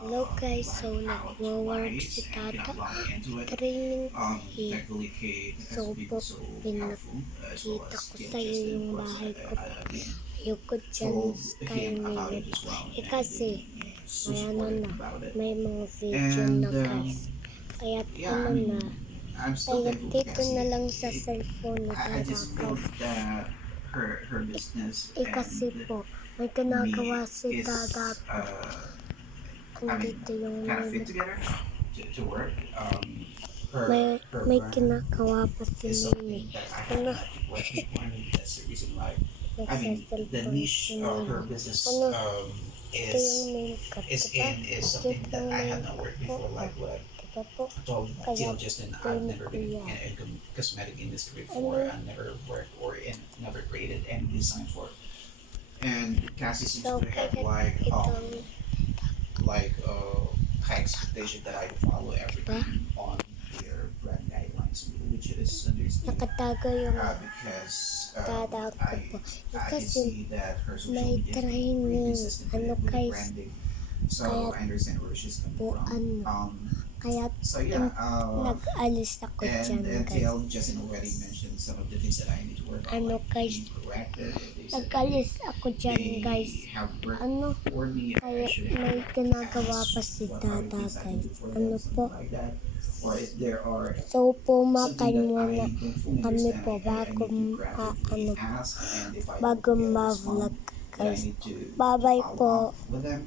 Hello guys, so nagwo-work si Tata. Training eh. So po, pinakita ko sa iyo yung bahay ko po. Ayoko dyan kay minute. Kasi, may may mga video na guys. Kaya kaya dito na lang sa cellphone ni Tata guys. Kasi po, may ginagawa si Tata po. Andito yung may kinakawa pa si Mimi. Ano? Nagsasalpon si Mimi. Ano? Ito yung makeup, diba? Ito yung makeup po. Diba po? Kaya pin ko yan. Cosmetic industry before. I never worked or never created any design for. And Cassie seems to have high expectation that I follow everything on their brand guidelines, which is understandable. Nakatago yung Because Tata ko po. I can Kasi see that her social may media is training. pretty consistent Ano with guys? branding. So Kaya I understand where she's coming po from. Kaya So yeah, nag-alis ako dyan and guys. TL Justin already mentioned some of the things that I need to work on. Ano like guys? being proactive. They said Nag-alis ako dyan they guys. have worked Ano? for me. Kaya I should may have ginagawa asked pa si what are the Tata things I can do guys. for them, Ano something po? like that. Or if there are So pumakan something that muna I don't fully kami understand, po I bago need to proactively ask, and if I bago don't get a ma-vlog response, then I guys. need to Bye-bye follow po. up with them.